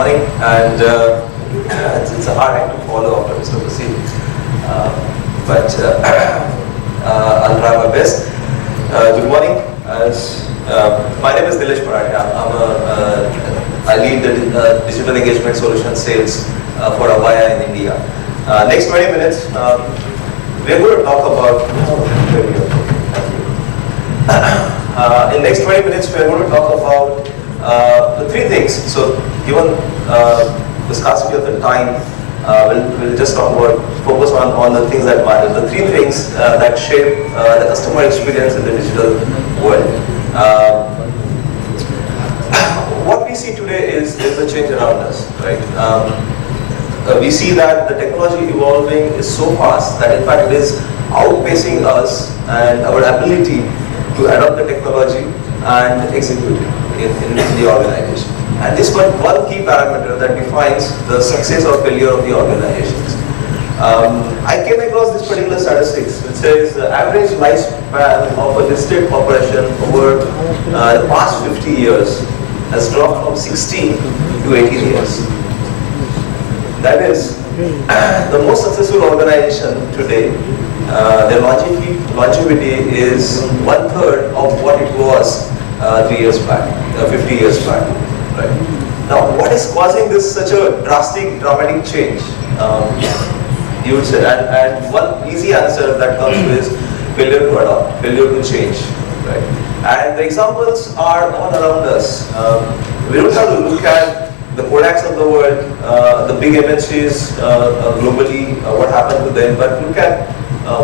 morning, and it's a hard act to follow after Mr. Basi, but I'll try my best. Good morning. My name is Nilesh Marathe. I lead the digital engagement solution sales for Avaya in India. Next 20 minutes, we're going to talk about. In next 20 minutes, we're going to talk about the three things. So, given the scarcity of the time, we'll just talk about, focus on the things that matter. The three things that shape the customer experience in the digital world. What we see today is the change around us, right? We see that the technology evolving is so fast that in fact it is outpacing us and our ability to adopt the technology and execute it in the organization. And this is one key parameter that defines the success or failure of the organizations. I came across this particular statistics which says the average lifespan of a listed corporation over the past 50 years has dropped from 16 to 18 years. That is, the most successful organization today, their longevity is 1/3 of what it was 3 years back, 50 years back. Right? Now, what is causing this such a dramatic change? You would say, and one easy answer that comes with failure to adopt, failure to change. Right? And the examples are all around us. We don't have to look at the Kodaks of the world, the big MNCs globally, what happened to them, but look at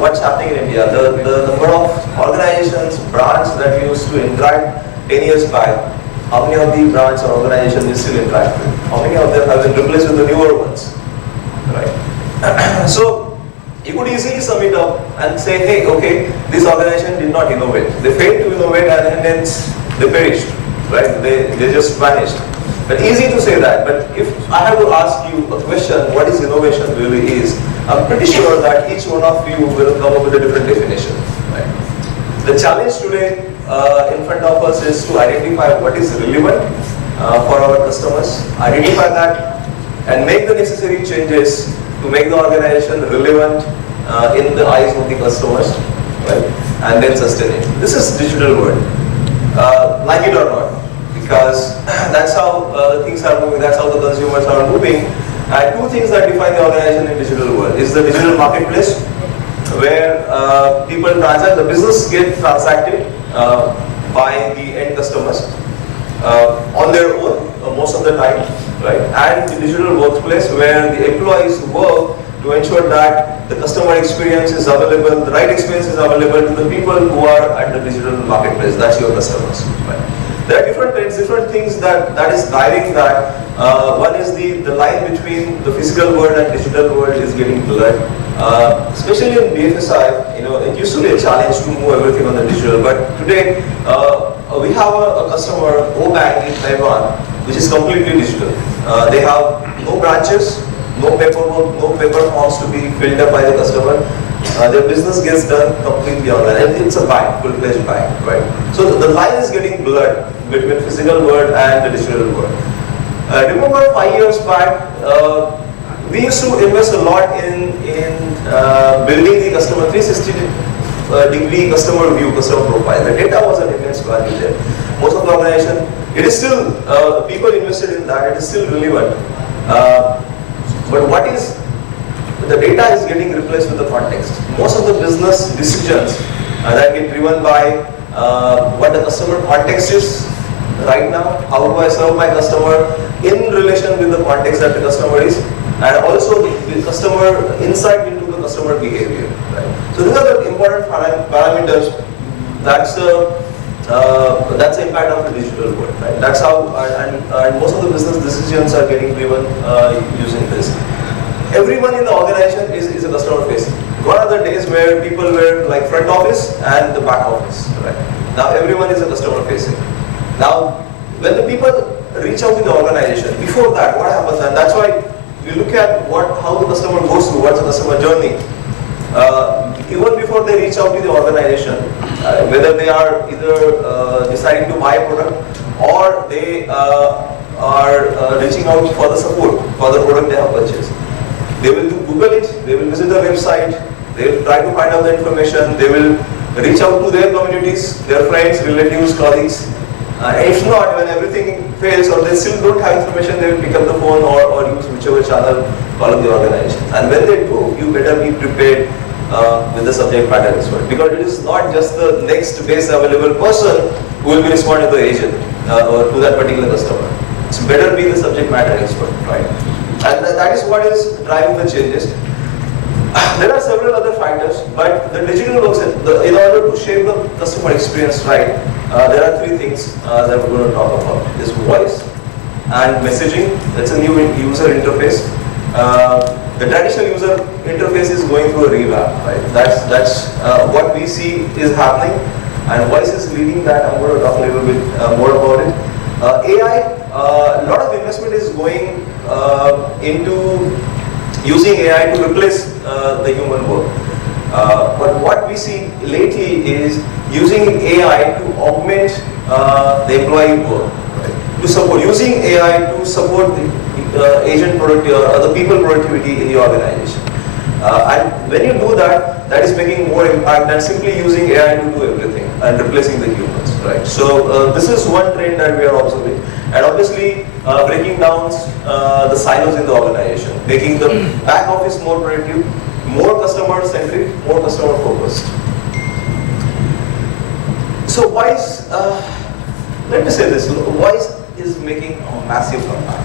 what's happening in India. The number of organizations, brands that used to interact 10 years back, how many of the brands or organizations we still interact with? How many of them have been replaced with the newer ones? Right? So you could easily sum it up and say, hey, okay, this organization did not innovate. They failed to innovate and hence they perished. Right? They just vanished. But easy to say that, but if I have to ask you a question, what is innovation really is, I'm pretty sure that each one of you will come up with a different definition. Right? The challenge today in front of us is to identify what is relevant for our customers, identify that, and make the necessary changes to make the organization relevant in the eyes of the customers, right? And then sustain it. This is digital world, like it or not. Because that's how things are moving, that's how the consumers are moving. And two things that define the organization in digital world is the digital marketplace, where people transact, the business gets transacted by the end customers on their own most of the time, right? And the digital workplace, where the employees work to ensure that the customer experience is available, the right experience is available to the people who are at the digital marketplace. That's your customers, right? There are different trends, different things that is driving that. One is the line between the physical world and digital world is getting blurred. Especially in BFSI, it used to be a challenge to move everything on the digital, but today we have a customer, Bank in Taiwan, which is completely digital. They have no branches, no paperwork, no paper forms to be filled up by the customer. Their business gets done completely online, and it's a bank, full-fledged bank, right? So the line is getting blurred between physical world and the digital world. Remember 5 years back, we used to invest a lot in building the customer 360-degree customer view, customer profile. The data was an immense value there. Most of the organization, it is still, people invested in that, it is still relevant. But what is, the data is getting replaced with the context. Most of the business decisions that get driven by what the customer context is right now, how do I serve my customer in relation with the context that the customer is, and also the customer insight into the customer behavior. Right? So these are the important parameters. That's the impact of the digital world. Right? That's how, and most of the business decisions are getting driven using this. Everyone in the organization is a customer facing. Gone are the days where people were like front office and the back office. Right? Now everyone is a customer facing. Now, when the people reach out to the organization, before that, what happens? And that's why we look at how the customer goes through, what's the customer journey. Even before they reach out to the organization, whether they are either deciding to buy a product or they are reaching out for the support for the product they have purchased. They will Google it, they will visit the website, they will try to find out the information, they will reach out to their communities, their friends, relatives, colleagues. And if not, when everything fails or they still don't have information, they will pick up the phone or use whichever channel follow the organization. And when they do, you better be prepared with the subject matter expert, because it is not just the next best available person who will be responding to the agent or to that particular customer. It's better be the subject matter expert, right? And that is what is driving the changes. There are several other factors, but the digital works, in order to shape the customer experience right, there are three things that we're going to talk about. Is voice and messaging. That's a new user interface. The traditional user interface is going through a revamp, right? That's what we see is happening, and voice is leading that. I'm going to talk a little bit more about it. AI, a lot of investment is going into using AI to replace the human work. But what we see lately is using AI to augment the employee work, right? To support, using AI to support the agent productivity or other people productivity in the organization. And when you do that, that is making more impact than simply using AI to do everything and replacing the humans, right? So this is one trend that we are observing. And obviously breaking down the silos in the organization, making the back office more productive, more customer centric, more customer focused. So voice, let me say this, voice is making a massive comeback,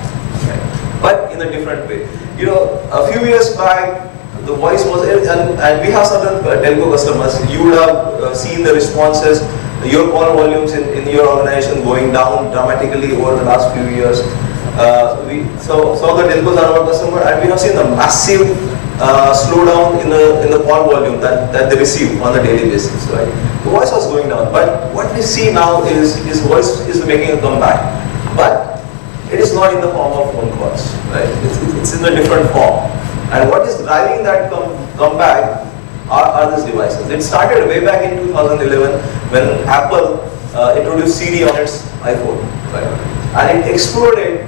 right? But in a different way. You know, a few years back, the voice was, and we have certain telco customers, you would have seen the responses, your call volumes in your organization going down dramatically over the last few years. So the telcos are our customer, and we have seen a massive slowdown in the call volume that they receive on a daily basis, right? The voice was going down, but what we see now is voice is making a comeback, but it is not in the form of phone calls, right? It's in a different form. And what is driving that comeback are these devices. It started way back in 2011 when Apple introduced Siri on its iPhone, right? And it exploded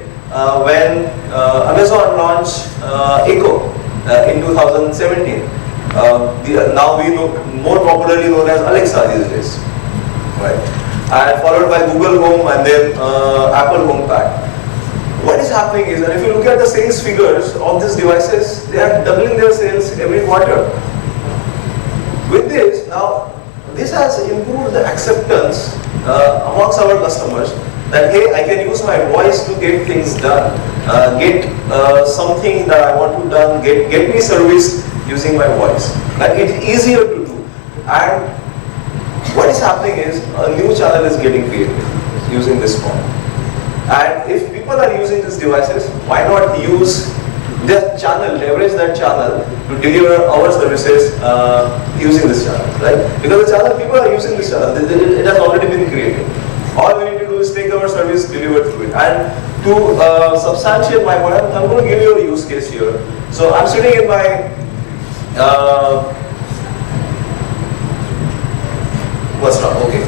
when Amazon launched Echo in 2017. Now we know, more popularly known as Alexa these days, right? And followed by Google Home and then Apple HomePad. What is happening is, and if you look at the sales figures of these devices, they are doubling their sales every quarter. With this, now, this has improved the acceptance amongst our customers that, hey, I can use my voice to get things done, get something that I want to done, get me service using my voice. And it's easier to do. And what is happening is, a new channel is getting created using this form. And if people are using these devices, why not use that channel, leverage that channel to deliver our services using this channel, right? Because the channel, people are using this channel, it has already been created. All we need to do is take our service, deliver through it. And to substantiate my point, I'm going to give you a use case here. So I'm sitting in my, what's wrong, okay.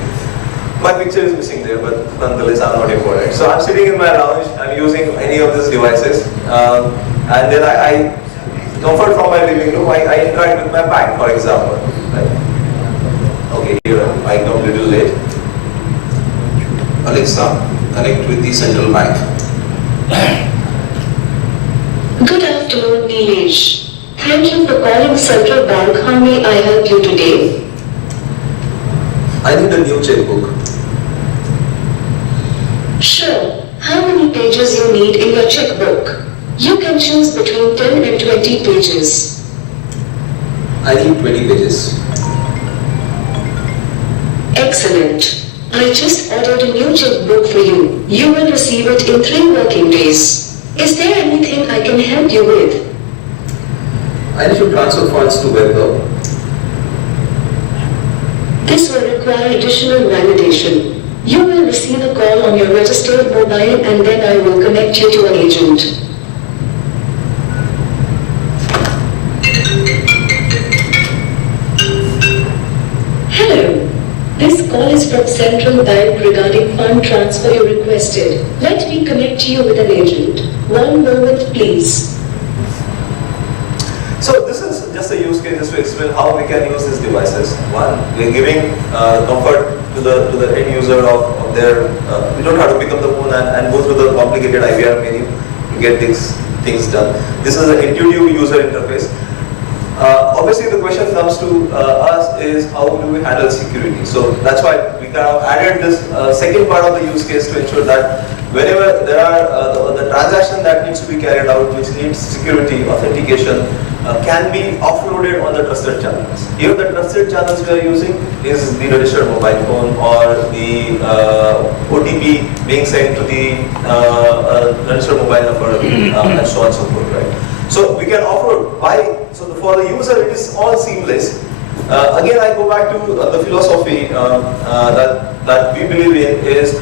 My picture is missing there, but nonetheless I'm not important. So I'm sitting in my lounge, I'm using any of these devices, and then I comfort from my living room, I interact with my bank, for example. Right? Okay, here I come a little late. Alexa, connect with the central bank. Good afternoon, Nilesh. Thank you for calling Central Bank. How may I help you today? I need a new checkbook. Sure. How many pages you need in your checkbook? You can choose between 10 and 20 pages. I need 20 pages. Excellent. I just ordered a new checkbook for you. You will receive it in 3 working days. Is there anything I can help you with? I need to transfer funds to Webber. This will require additional validation. You will receive a call on your registered mobile and then I will connect you to an agent. Hello. This call is from Central Bank regarding fund transfer you requested. Let me connect you with an agent. One moment, please. So this is just a use case just to explain how we can use these devices. One, we're giving comfort to the end user of their, we don't have to pick up the phone and go through the complicated IVR menu to get these things done. This is an intuitive user interface. Obviously the question comes to us is how do we handle security? So that's why we kind of added this second part of the use case to ensure that whenever there are the transaction that needs to be carried out which needs security, authentication, can be offloaded on the trusted channels. Here the trusted channels we are using is the registered mobile phone or the OTP being sent to the registered mobile number and so on and so forth, right? So we can offload by, so for the user it is all seamless. Again I go back to the philosophy that we believe in is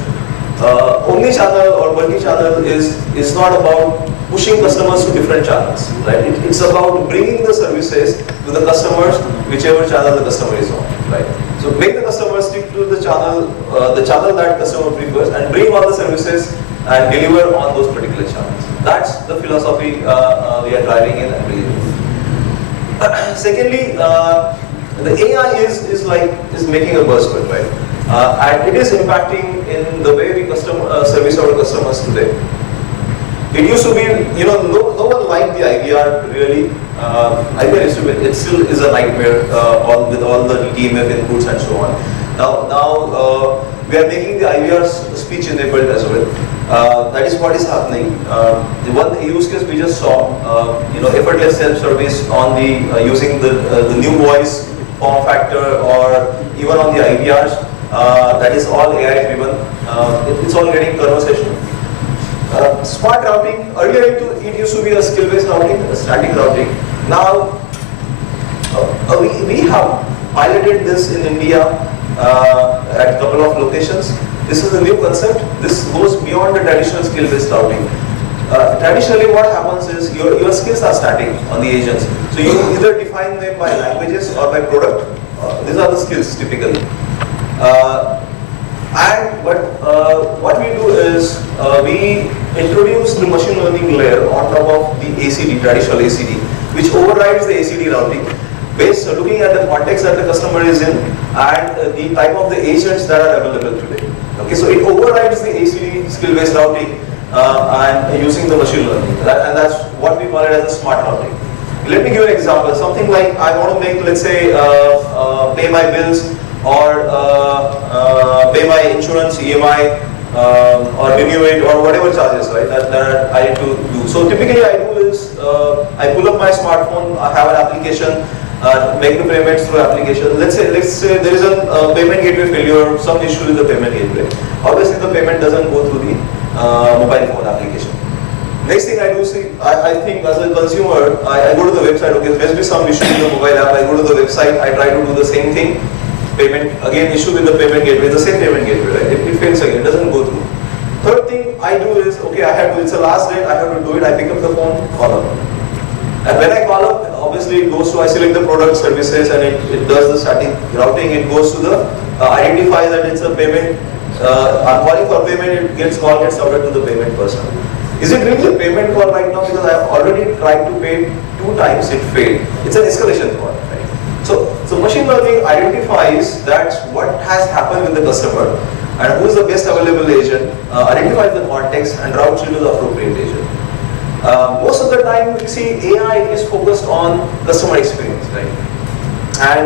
omni-channel or multi-channel is not about pushing customers to different channels, right? It's about bringing the services to the customers, whichever channel the customer is on, right? So make the customer stick to the channel that customer prefers, and bring all the services and deliver on those particular channels. That's the philosophy we are driving in and believing in. Secondly, the AI is making a buzzword, right? And it is impacting in the way we service our customers today. It used to be, no one liked the IVR really. IVR it still is a nightmare with all the DMF inputs and so on. Now we are making the IVR speech enabled as well. That is what is happening. The one use case we just saw, effortless self-service on the using the new voice form factor or even on the IVRs. That is all AI driven. It's all getting conversational. Smart routing, earlier it used to be a skill-based routing, a static routing. Now, we have piloted this in India at a couple of locations. This is a new concept. This goes beyond the traditional skill-based routing. Traditionally what happens is your skills are static on the agents. So you either define them by languages or by product. These are the skills typically. What we do is we introduce the machine learning layer on top of the ACD, traditional ACD, which overrides the ACD routing based looking at the context that the customer is in and the type of the agents that are available today. Okay, so it overrides the ACD skill-based routing and using the machine learning, and that's what we call it as a smart routing. Let me give an example. Something like I want to make, let's say, pay my bills or pay my insurance EMI or renew it or whatever charges, right, that I need to do. So typically I do is I pull up my smartphone, I have an application, make the payments through application. Let's say there is a payment gateway failure, some issue with the payment gateway. Obviously the payment doesn't go through the mobile phone application. Next thing I do, I think as a consumer, I go to the website, okay, there must be some issue with the mobile app, I go to the website, I try to do the same thing. Payment, again issue with the payment gateway, the same payment gateway, right? It fails again, it doesn't go through. Third thing I do is, okay, it's the last date, I have to do it, I pick up the phone, call up. And when I call up, obviously it goes to, I select the product services and it does the static routing, it goes to the, identify that it's a payment, I'm calling for payment, it gets routed to the payment person. Is it really a payment call right now? Because I have already tried to pay 2 times, it failed. It's an escalation call. So machine learning identifies that what has happened with the customer and who is the best available agent, identifies the context and routes you to the appropriate agent. Most of the time we see AI is focused on customer experience, right?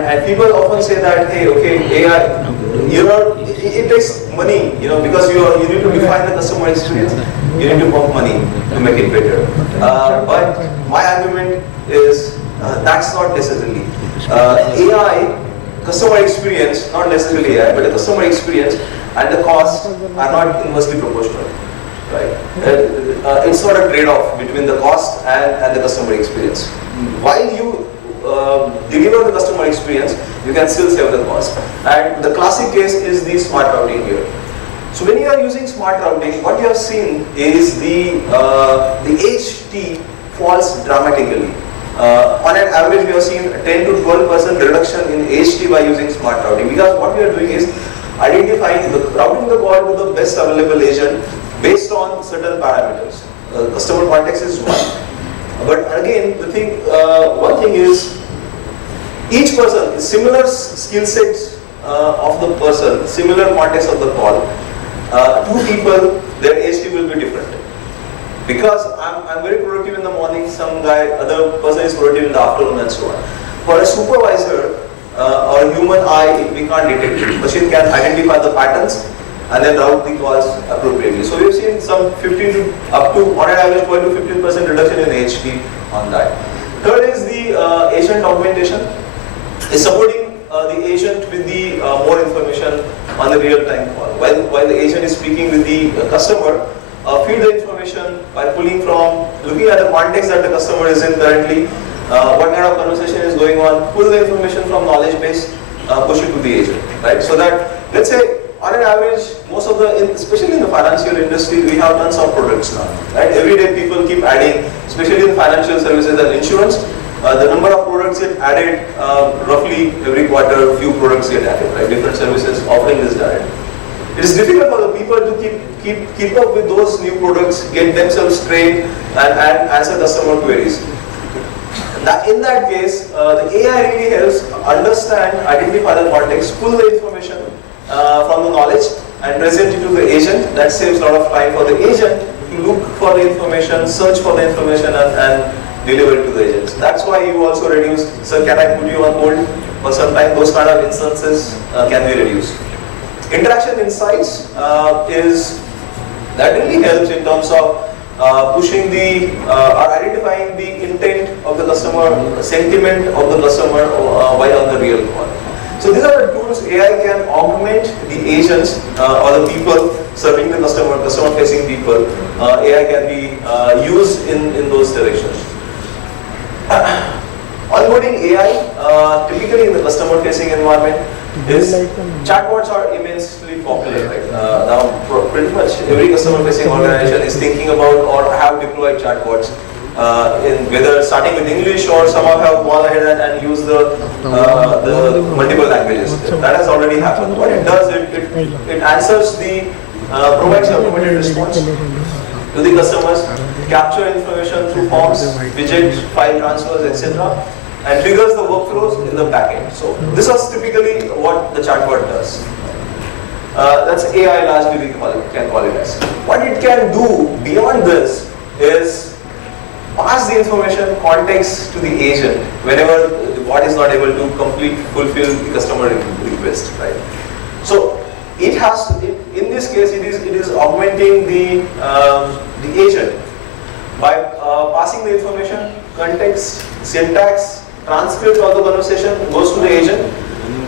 And people often say that, hey, okay, AI, it takes money, because you need to define the customer experience. You need to pump money to make it better. But my argument is that's not necessarily. AI, customer experience, not necessarily AI, but the customer experience and the cost are not inversely proportional, right? It's not a trade-off between the cost and the customer experience. While you deliver the customer experience, you can still save the cost. And the classic case is the smart routing here. So when you are using smart routing, what you have seen is the HT falls dramatically. On an average, we have seen 10 to 12% reduction in HT by using smart routing, because what we are doing is identifying routing the call to the best available agent based on certain parameters. Customer context is one. But again, one thing is, each person is similar skill sets of the person, similar context of the call. Two people, their HT will be different. Because I'm very productive in the morning, other person is productive in the afternoon and so on. For a supervisor or human eye, we can't detect it. Machine can identify the patterns and then route the calls appropriately. So we've seen some 15 to up to on an average 12 to 15% reduction in HT on that. Third is the agent augmentation. Is supporting the agent with the more information on the real-time call. While the agent is speaking with the customer, feed the information by looking at the context that the customer is in currently, what kind of conversation is going on, pull the information from knowledge base, push it to the agent, right? So that, let's say, on an average, especially in the financial industry, we have tons of products now, right? Every day people keep adding, especially in financial services and insurance, the number of products get added roughly every quarter, few products get added, right? Different services offering is added. It is difficult for the people to keep up with those new products, get themselves trained and answer customer queries. In that case, the AI really helps understand, identify the context, pull the information from the knowledge and present it to the agent. That saves a lot of time for the agent to look for the information, search for the information and deliver it to the agents. That's why you also reduce, sir, can I put you on hold for some time? Those kind of instances can be reduced. Interaction insights that really helps in terms of pushing or identifying the intent of the customer, sentiment of the customer while on the real call. So these are the tools AI can augment the agents or the people serving the customer facing people. AI can be used in those directions. Onboarding AI, typically in the customer facing environment, chatbots are immensely popular right now. Pretty much every customer facing organization is thinking about or have deployed chatbots in whether starting with English or somehow have gone ahead and use the multiple languages. That has already happened. What it does, it answers provides a automated response to the customers, capture information through forms, widget, file transfers, etc. and triggers the workflows in the backend. So this is typically what the chatbot does. That's AI largely we can call it as. What it can do beyond this is pass the information context to the agent whenever the bot is not able to fulfill the customer request, right? So it has to, in this case it is augmenting the agent by passing the information, context, syntax, transcript of the conversation goes to the agent,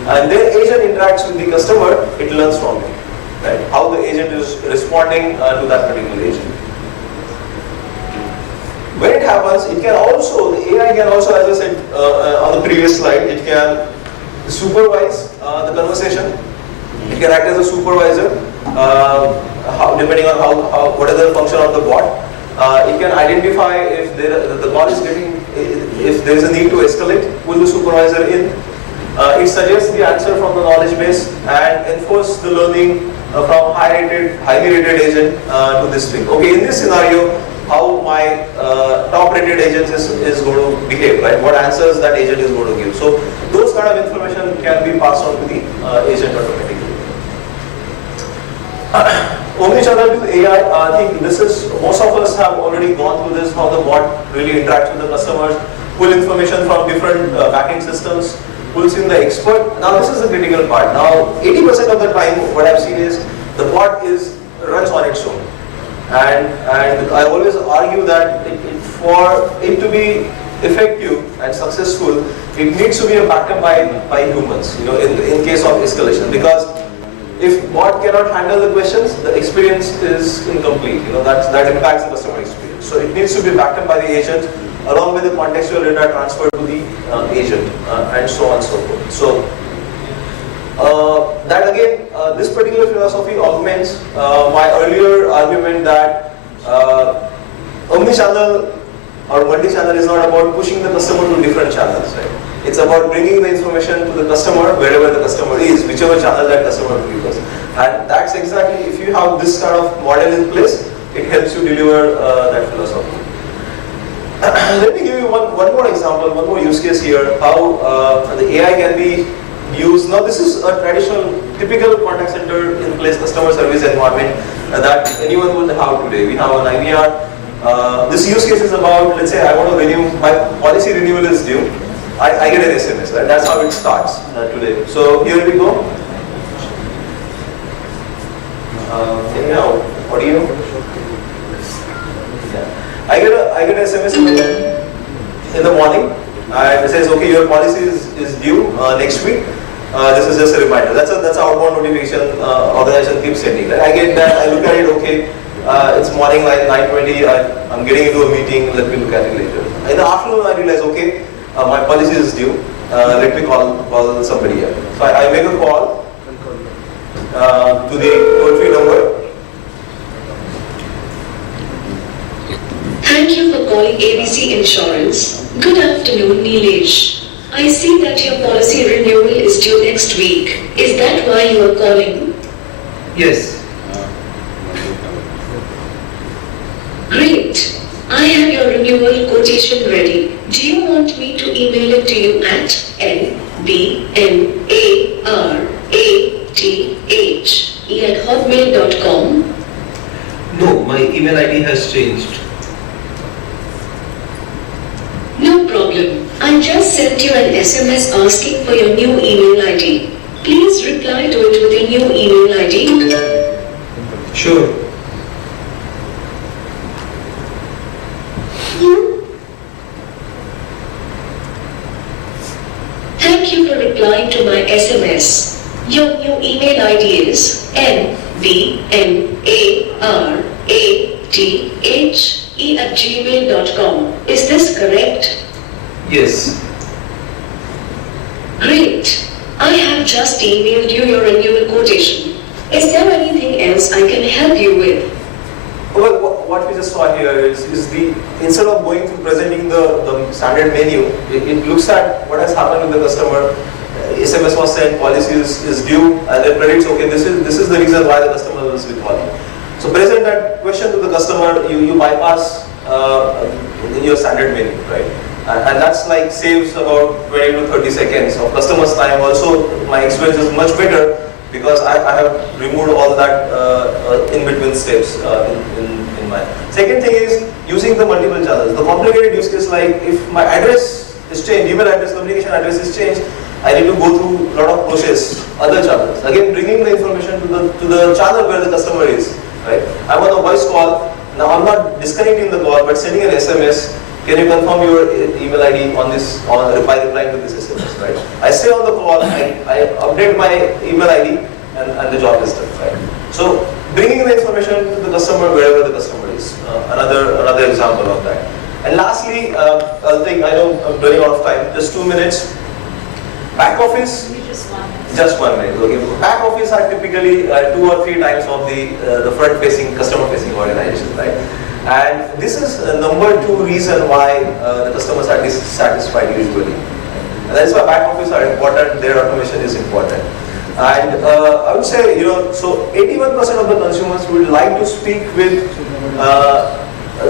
and then agent interacts with the customer, it learns from it, right? How the agent is responding to that particular agent. When it happens, it can also, the AI can also, as I said on the previous slide, it can supervise the conversation. It can act as a supervisor, depending on what is the function of the bot. It can identify if the call is if there is a need to escalate, pull the supervisor in. It suggests the answer from the knowledge base and enforce the learning from highly rated agent to this thing. Okay, in this scenario, how my top rated agent is going to behave, right? What answers that agent is going to give. So those kind of information can be passed on to the agent automatically. Omnichannel to AI, I think this is, most of us have already gone through this, how the bot really interacts with the customers, pull information from different backend systems, pulls in the expert. Now this is the critical part. Now 80% of the time what I've seen is the bot runs on its own. And I always argue that for it to be effective and successful, it needs to be backed up by humans, in case of escalation. Because if bot cannot handle the questions, the experience is incomplete. That impacts the customer experience. So it needs to be backed up by the agent, along with the contextual data transferred to the agent, and so on and so forth. So that again, this particular philosophy augments my earlier argument that omnichannel or multi-channel is not about pushing the customer to different channels, right? It's about bringing the information to the customer wherever the customer is, whichever channel that customer prefers. And that's exactly, if you have this kind of model in place, it helps you deliver that philosophy. Let me give you one more example, one more use case here, how the AI can be used. Now this is a traditional, typical contact center in place customer service environment that anyone would have today. We have an IVR. This use case is about, let's say I want to renew, my policy renewal is due. I get an SMS, right? That's how it starts today. So here we go. Anyhow, audio. I get an SMS in the morning, and it says, okay, your policy is due next week. This is just a reminder. That's an outbound notification organization keeps sending. Right? I get that. I look at it. Okay, it's morning like 9:20. I'm getting into a meeting. Let me look at it later. In the afternoon, I realize, okay, my policy is due. Let me call somebody here. So I make a call to the toll-free number. Thank you for calling ABC Insurance. Good afternoon, Nilesh. I see that your policy renewal is due next week. Is that why you are calling? Yes. Great. I have your renewal quotation ready. Do you want me to email it to you at nbmarathe@hotmail.com? No, my email ID has changed. No problem. I just sent you an SMS asking for your new email ID. Please reply to it with your new email ID. Sure. Thank you for replying to my SMS. Your new email ID is nbmarathe@gmail.com. Is this correct? Yes. Great. I have just emailed you your renewal quotation. Is there anything else I can help you with? Well, what we just saw here is the, instead of going through presenting the standard menu, it looks at what has happened with the customer. SMS was sent, policy is due, and then predicts, okay, this is the reason why the customer is withdrawing. So present that question to the customer, you bypass your standard menu, right? And that's like saves about 20 to 30 seconds of customer's time. Also, my experience is much better because I have removed all that in between steps in my. Second thing is using the multiple channels. The complicated use case, like if my address is changed, email address, communication address is changed, I need to go through a lot of process, other channels. Again, bringing the information to the channel where the customer is. Right? I'm on a voice call. Now I'm not disconnecting the call, but sending an SMS. Can you confirm your email ID on this, by replying to this SMS, right? I stay on the call, I update my email ID, and the job is done, right? So, bringing the information to the customer wherever the customer is, another example of that. And lastly, I know I'm running out of time, just 2 minutes. Back office. Just 1 minute. Okay. Back office are typically 2 or 3 times of the front-facing, customer-facing organization, right? And this is number 2 reason why the customers are dissatisfied usually. And that's why back office are important, their automation is important. And I would say, so 81% of the consumers would like to speak with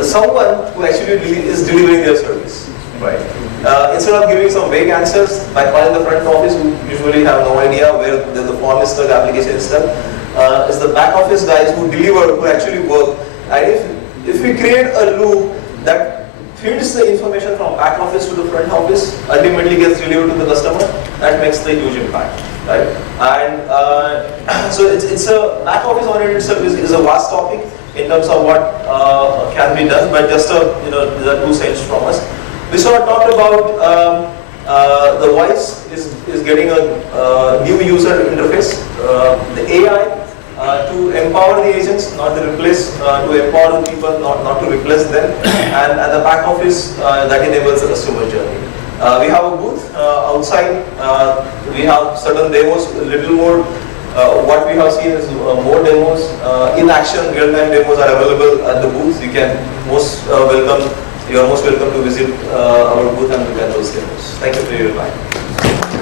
someone who actually is delivering their service, right? Instead of giving some vague answers by calling the front office, who usually have no idea where the form is stuck, the application is stuck, it's the back office guys who deliver, who actually work. And if we create a loop that feeds the information from back office to the front office, ultimately gets delivered to the customer, that makes the huge impact, right? And so it's a back office audit itself is a vast topic in terms of what can be done, but just the 2 cents from us. We sort of talked about the voice is getting a new user interface, the AI. To empower the agents, not to replace, to empower the people, not to replace them, and at the back office that enables the customer journey. We have a booth outside. We have certain demos, a little more. What we have seen is more demos. In action, real-time demos are available at the booth. You can most welcome you are most welcome to visit our booth and look at those demos. Thank you for your time.